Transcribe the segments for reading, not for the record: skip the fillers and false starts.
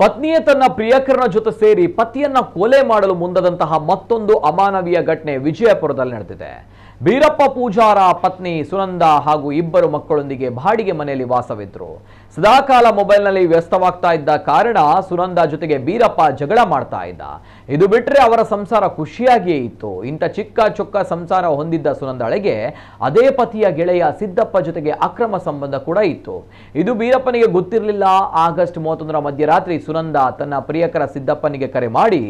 ಪತ್ನಿಯೇ ತನ್ನ ಪ್ರಿಯಕರನ ಜೊತೆ ಸೇರಿ ಪತಿಯನ್ನ ಕೊಲೆ ಮಾಡಲು ಮುಂದಾದಂತಹ ಮತ್ತೊಂದು ಅಮಾನವೀಯ ಘಟನೆ ವಿಜಯಪುರದಲ್ಲಿ ನಡೆದಿದೆ. ಬೀರಪ್ಪ ಪೂಜಾರ ಪತ್ನಿ ಸುನಂದ ಹಾಗೂ ಇಬ್ಬರು ಮಕ್ಕಳೊಂದಿಗೆ ಬಾಡಿಗೆ ಮನೆಯಲ್ಲಿ ವಾಸವಿದ್ರು. ಸದಾಕಾಲ ಮೊಬೈಲ್ನಲ್ಲಿ ವ್ಯಸ್ತವಾಗ್ತಾ ಇದ್ದ ಕಾರಣ ಸುನಂದ ಜೊತೆಗೆ ಬೀರಪ್ಪ ಜಗಳ ಮಾಡ್ತಾ ಇದ್ದ. ಇದು ಬಿಟ್ಟರೆ ಅವರ ಸಂಸಾರ ಖುಷಿಯಾಗಿಯೇ ಇತ್ತು. ಇಂಥ ಚಿಕ್ಕ ಚೊಕ್ಕ ಸಂಸಾರ ಹೊಂದಿದ್ದ ಸುನಂದಳಿಗೆ ಅದೇ ಪತಿಯ ಗೆಳೆಯ ಸಿದ್ದಪ್ಪ ಜೊತೆಗೆ ಅಕ್ರಮ ಸಂಬಂಧ ಕೂಡ ಇತ್ತು. ಇದು ಬೀರಪ್ಪನಿಗೆ ಗೊತ್ತಿರಲಿಲ್ಲ. ಆಗಸ್ಟ್ 31ರ ಮಧ್ಯರಾತ್ರಿ ಸುನಂದ ತನ್ನ ಪ್ರಿಯಕರ ಸಿದ್ದಪ್ಪನಿಗೆ ಕರೆ ಮಾಡಿ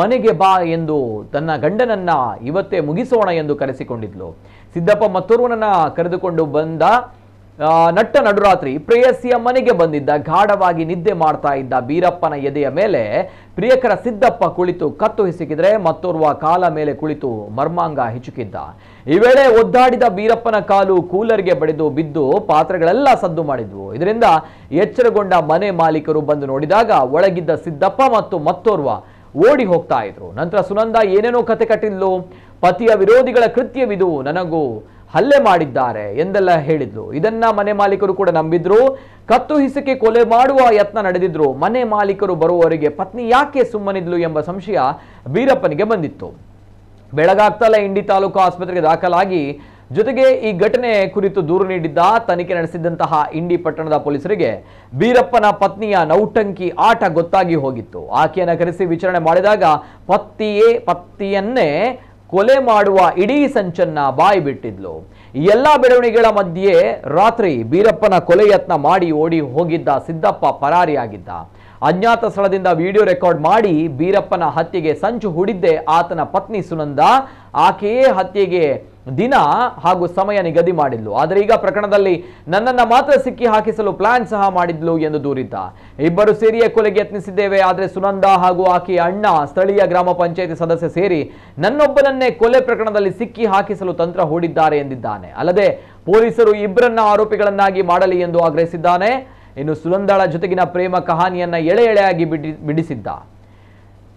ಮನೆಗೆ ಬಾ ಎಂದು ತನ್ನ ಗಂಡನನ್ನ ಇವತ್ತೇ ಮುಗಿಸೋಣ ಎಂದು ಕರೆಸಿಕೊಂಡಿದ್ಲು. ಸಿದ್ದಪ್ಪ ಮತ್ತೋರ್ವನನ್ನ ಕರೆದುಕೊಂಡು ಬಂದ. ನಟ್ಟ ನಡುರಾತ್ರಿ ಪ್ರೇಯಸಿಯ ಮನೆಗೆ ಬಂದಿದ್ದ. ಗಾಢವಾಗಿ ನಿದ್ದೆ ಮಾಡ್ತಾ ಇದ್ದ ಬೀರಪ್ಪನ ಎದೆಯ ಮೇಲೆ ಪ್ರಿಯಕರ ಸಿದ್ದಪ್ಪ ಕುಳಿತು ಕತ್ತು ಹಿಸುಕಿದ್ರೆ ಮತ್ತೋರ್ವ ಕಾಲ ಮೇಲೆ ಕುಳಿತು ಮರ್ಮಾಂಗ ಹಿಚುಕಿದ್ದ. ಈ ವೇಳೆ ಒದ್ದಾಡಿದ ಬೀರಪ್ಪನ ಕಾಲು ಕೂಲರ್ಗೆ ಬಡಿದು ಬಿದ್ದು ಪಾತ್ರೆಗಳೆಲ್ಲ ಸದ್ದು ಮಾಡಿದ್ವು. ಇದರಿಂದ ಎಚ್ಚರಗೊಂಡ ಮನೆ ಮಾಲೀಕರು ಬಂದು ನೋಡಿದಾಗ ಒಳಗಿದ್ದ ಸಿದ್ದಪ್ಪ ಮತ್ತು ಮತ್ತೋರ್ವ ಓಡಿ ಹೋಗ್ತಾ ಇದ್ರು. ನಂತರ ಸುನಂದ ಏನೇನೋ ಕತೆ ಕಟ್ಟಿದ್ಲು. ಪತಿಯ ವಿರೋಧಿಗಳ ಕೃತ್ಯವಿದು, ನನಗೂ ಹಲ್ಲೆ ಮಾಡಿದ್ದಾರೆ ಎಂದೆಲ್ಲ ಹೇಳಿದ್ಲು. ಇದನ್ನ ಮನೆ ಮಾಲೀಕರು ಕೂಡ ನಂಬಿದ್ರು. ಕತ್ತು ಹಿಸುಕಿ ಕೊಲೆ ಮಾಡುವ ಯತ್ನ ನಡೆದಿದ್ರು. ಮನೆ ಮಾಲೀಕರು ಬರುವವರೆಗೆ ಪತ್ನಿ ಯಾಕೆ ಸುಮ್ಮನಿದ್ಲು ಎಂಬ ಸಂಶಯ ಬೀರಪ್ಪನಿಗೆ ಬಂದಿತ್ತು. ಬೆಳಗಾಗ್ತಲೇ ಇಂಡಿ ತಾಲೂಕು ಆಸ್ಪತ್ರೆಗೆ ದಾಖಲಾಗಿ ಜೊತೆಗೆ ಈ ಘಟನೆ ಕುರಿತು ದೂರು ನೀಡಿದ್ದ. ತನಿಖೆ ನಡೆಸಿದಂತಹ ಇಂಡಿ ಪಟ್ಟಣದ ಪೊಲೀಸರಿಗೆ ಬೀರಪ್ಪನ ಪತ್ನಿಯ ನೌಟಂಕಿ ಆಟ ಗೊತ್ತಾಗಿ ಹೋಗಿತ್ತು. ಆಕೆಯನ್ನು ಕರೆಸಿ ವಿಚಾರಣೆ ಮಾಡಿದಾಗ ಪತಿಯನ್ನೇ ಕೊಲೆ ಮಾಡುವ ಇಡೀ ಸಂಚನ್ನ ಬಾಯಿ ಬಿಟ್ಟಿದ್ಲು. ಈ ಎಲ್ಲಾ ಬೆಳವಣಿಗೆಗಳ ಮಧ್ಯೆ ರಾತ್ರಿ ಬೀರಪ್ಪನ ಕೊಲೆ ಯತ್ನ ಮಾಡಿ ಓಡಿ ಹೋಗಿದ್ದ ಸಿದ್ದಪ್ಪ ಪರಾರಿಯಾಗಿದ್ದ. ಅಜ್ಞಾತ ಸ್ಥಳದಿಂದ ವಿಡಿಯೋ ರೆಕಾರ್ಡ್ ಮಾಡಿ ಬೀರಪ್ಪನ ಹತ್ಯೆಗೆ ಸಂಚು ಹೂಡಿದ್ದೇ ಆತನ ಪತ್ನಿ ಸುನಂದ. ಆಕೆಯೇ ಹತ್ಯೆಗೆ ದಿನ ಹಾಗೂ ಸಮಯ ನಿಗದಿ ಮಾಡಿದ್ಲು. ಆದರೆ ಈಗ ಪ್ರಕರಣದಲ್ಲಿ ನನ್ನನ್ನ ಮಾತ್ರ ಸಿಕ್ಕಿ ಹಾಕಿಸಲು ಪ್ಲಾನ್ ಸಹ ಮಾಡಿದ್ಲು ಎಂದು ದೂರಿದ್ದ. ಇಬ್ಬರು ಸೇರಿಯೇ ಕೊಲೆಗೆ ಯತ್ನಿಸಿದ್ದೇವೆ. ಆದರೆ ಸುನಂದ ಹಾಗೂ ಆಕೆಯ ಅಣ್ಣ ಸ್ಥಳೀಯ ಗ್ರಾಮ ಪಂಚಾಯಿತಿ ಸದಸ್ಯ ಸೇರಿ ನನ್ನೊಬ್ಬನನ್ನೇ ಕೊಲೆ ಪ್ರಕರಣದಲ್ಲಿ ಸಿಕ್ಕಿ ಹಾಕಿಸಲು ತಂತ್ರ ಹೂಡಿದ್ದಾರೆ ಎಂದಿದ್ದಾನೆ. ಅಲ್ಲದೆ ಪೊಲೀಸರು ಇಬ್ಬರನ್ನ ಆರೋಪಿಗಳನ್ನಾಗಿ ಮಾಡಲಿ ಎಂದು ಆಗ್ರಹಿಸಿದ್ದಾನೆ. ಇನ್ನು ಸುನಂದಳ ಜೊತೆಗಿನ ಪ್ರೇಮ ಕಹಾನಿಯನ್ನ ಎಳೆ ಎಳೆಯಾಗಿ ಬಿಡಿಸಿದ್ದ.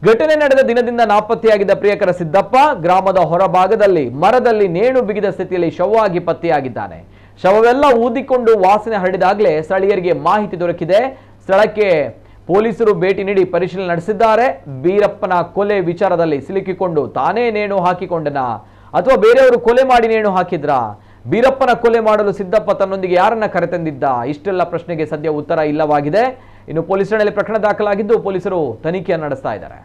ಘಟನೆ ನಡೆದ ದಿನದಿಂದ ನಾಪತ್ತೆಯಾಗಿದ್ದ ಪ್ರಿಯಕರ ಸಿದ್ದಪ್ಪ ಗ್ರಾಮದ ಹೊರಭಾಗದಲ್ಲಿ ಮರದಲ್ಲಿ ನೇಣು ಬಿಗಿದ ಸ್ಥಿತಿಯಲ್ಲಿ ಶವವಾಗಿ ಪತ್ತೆಯಾಗಿದ್ದಾನೆ. ಶವವೆಲ್ಲ ಊದಿಕೊಂಡು ವಾಸನೆ ಹರಡಿದಾಗಲೇ ಸ್ಥಳೀಯರಿಗೆ ಮಾಹಿತಿ ದೊರಕಿದೆ. ಸ್ಥಳಕ್ಕೆ ಪೊಲೀಸರು ಭೇಟಿ ನೀಡಿ ಪರಿಶೀಲನೆ ನಡೆಸಿದ್ದಾರೆ. ಬೀರಪ್ಪನ ಕೊಲೆ ವಿಚಾರದಲ್ಲಿ ಸಿಲುಕಿಕೊಂಡು ತಾನೇ ನೇಣು ಹಾಕಿಕೊಂಡನ ಅಥವಾ ಬೇರೆಯವರು ಕೊಲೆ ಮಾಡಿ ನೇಣು ಹಾಕಿದ್ರಾ? ಬೀರಪ್ಪನ ಕೊಲೆ ಮಾಡಲು ಸಿದ್ದಪ್ಪ ತನ್ನೊಂದಿಗೆ ಯಾರನ್ನ ಕರೆತಂದಿದ್ದ? ಇಷ್ಟೆಲ್ಲ ಪ್ರಶ್ನೆಗೆ ಸದ್ಯ ಉತ್ತರ ಇಲ್ಲವಾಗಿದೆ. ಇನ್ನು ಪೊಲೀಸ್ ಠಾಣೆಯಲ್ಲಿ ಪ್ರಕರಣ ದಾಖಲಾಗಿದ್ದು ಪೊಲೀಸರು ತನಿಖೆಯನ್ನು ನಡೆಸ್ತಾ ಇದ್ದಾರೆ.